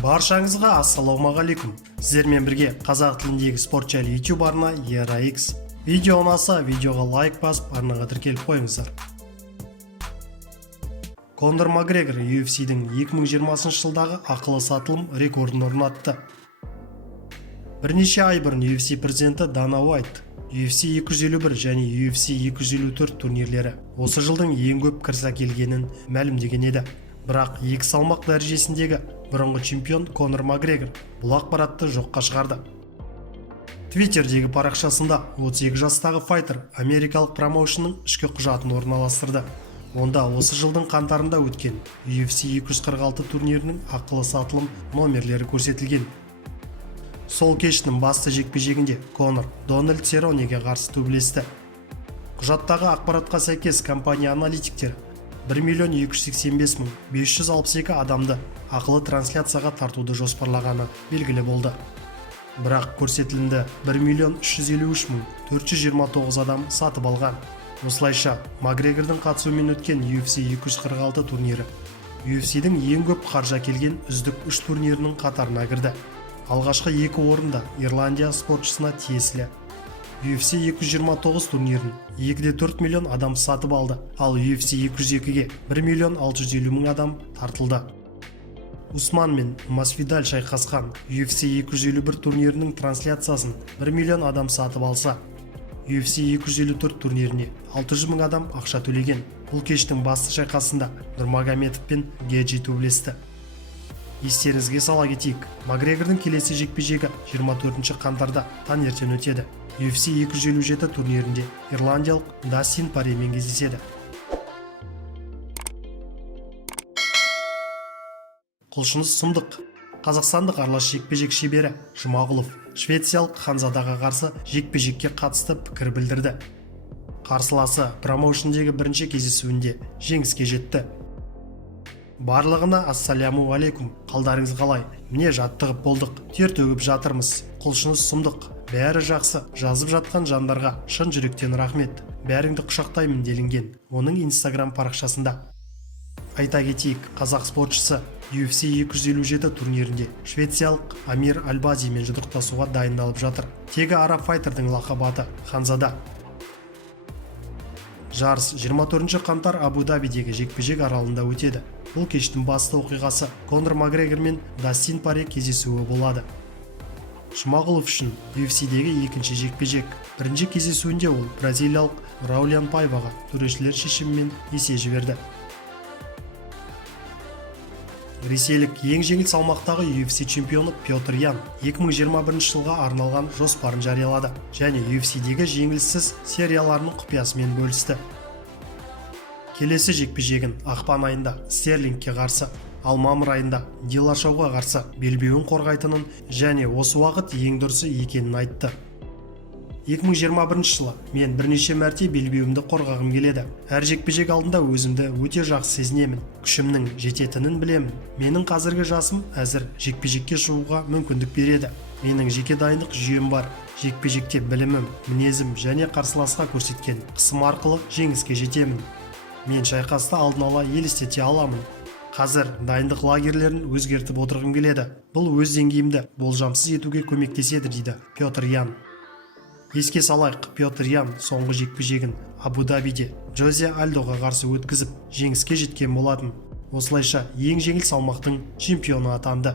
Баршаңызға ассалаумағалейкум. Сіздермен бірге қазақ тіліндегі спорт жайлы YouTube арна ERA-X. Видео ұнаса, видеоға лайк басып, арнаға тіркеліп қойыңыздар. Конор Макгрегор UFC-дің 2020 жылдағы ақылы сатылым рекордын орнатты. Бірнеше ай бұрын UFC президенті Дана Уайт UFC 251 және UFC 254 турнирлері осы жылдың ең көп кіріс әкелгенін мәлімдеген еді. Бірақ екі салмақ дәрежесіндегі бұрынғы чемпион Конор Макгрегор бұл ақпаратты жоққа шығарды. Твиттердегі парақшасында 32 жастағы файтер америкалық промоушнның ішкі құжатын орналастырды. Онда осы жылдың қаңтарында өткен UFC 246 турнирінің ақылы сатылым номерлері көрсетілген. Сол кештің басты жекпе-жегінде Конор Дональд Серонеге қарсы төбелесті. Құжаттағы ақпаратқа сәйкес компания аналитиктері 1.285.562 адамды ақылы трансляцияға тартуды жоспарлағаны белгілі болды. Бірақ көрсетілімді 1.353.429 адам сатып алған. Осылайша Макгрегордың қатысуымен өткен UFC 246 турнирі UFC-дің ең көп қаржы әкелген үздік 3 турнирінің қатарына кірді. Алғашқы 2 орында Ирландия спортшысына тиесілі. UFC 229 турнирін 2,4 миллион адам сатып алды, ал UFC 202-ге 1,650,000 адам тартылды. Усман мен Масвидаль шайқасқан UFC 251 турнирінің трансляциясын 1 миллион адам сатып алса, UFC 254 турниріне 600,000 адам ақша төлеген. Бұл кештің басты шайқасында Нурмагомедов пен Геджи төбелесті. Естеріңізге сала кетейік, Макгрегордың келесі жекпе-жегі 24 қаңтарда таңертең өтеді. UFC 257 турнирінде ирландиялық Дастин Пориемен кездеседі. Құлшыныс сұмдық. Қазақстандық аралас жекпе-жек шебері Жұмағұлов швециялық Ханзадаға қарсы жекпе-жекке қатысты пікір білдірді. Қарсыласы промоушндегі бірінші кездесуінде жеңіске жетті. Барлығына ассаляму алейкум, қалдарыңыз қалай? Міне жаттығып болдық, тер төгіп жатырмыз. Құлшыныс сұмдық, бәрі жақсы. Жазып жатқан жандарға шын жүректен рахмет. Бәріңді құшақтаймын делінген оның Instagram парақшасында. Айта кетейік, қазақ спортшысы UFC 257 турнирінде швециялық Амир Альбазимен жұдырықтасуға дайындалып жатыр. Тегі араб файтердің лақабаты Ханзада. Жарыс 24 қаңтар Абу-Дабидегі жекпе-жек аралында өтеді. Бұл кештің басты оқиғасы Конор Макгрегор мен Дастин Порье кездесуі болады. Жұмағұлов үшін UFC-дегі екінші жекпе-жек. Бірінші кездесуінде ол бразилиялық Раулян Пайваға төрешілер шешімімен есе жіберді. Ресейлік ең жеңіл салмақтағы UFC чемпионы Петр Ян 2021 жылға арналған жоспарын жариялады және UFC-дегі жеңіліссіз серияларының құпиясымен бөлісті. Келесі жекпе-жегін ақпан айында Стерлингке қарсы, ал мамыр айында Диллашоуға қарсы белбеуін қорғайтынын және осы уақыт ең дұрысы екенін айтты. 2021 жылы мен бірнеше мәрте белбеуімді қорғағым келеді. Әр жекпе-жек алдында өзімді өте жақсы сезінемін. Күшімнің жететінін білемін. Менің қазіргі жасым әзір жекпе-жекке шығуға мүмкіндік береді. Менің жеке дайындық жүйем бар. Жекпе-жекте білімім, мінезім және қарсыласқа көрсеткен қысым арқылы жеңіске жетемін. Мен шайқасты алдын ала елестете аламын. Қазір дайындық лагерлерін өзгертіп отырғым келеді. Бұл өз деңгейімді болжамсыз етуге көмектеседі, дейді Петр Ян. Еске салайық, Петр Ян соңғы жекпе-жегін Абу-Дабиде Джозе Альдоға қарсы өткізіп, жеңіске жеткен болатын. Осылайша ең жеңіл салмақтың чемпионы атанды.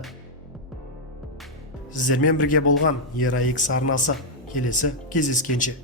Сіздермен бірге болған ERA-X арнасы. Келесі кездескенше.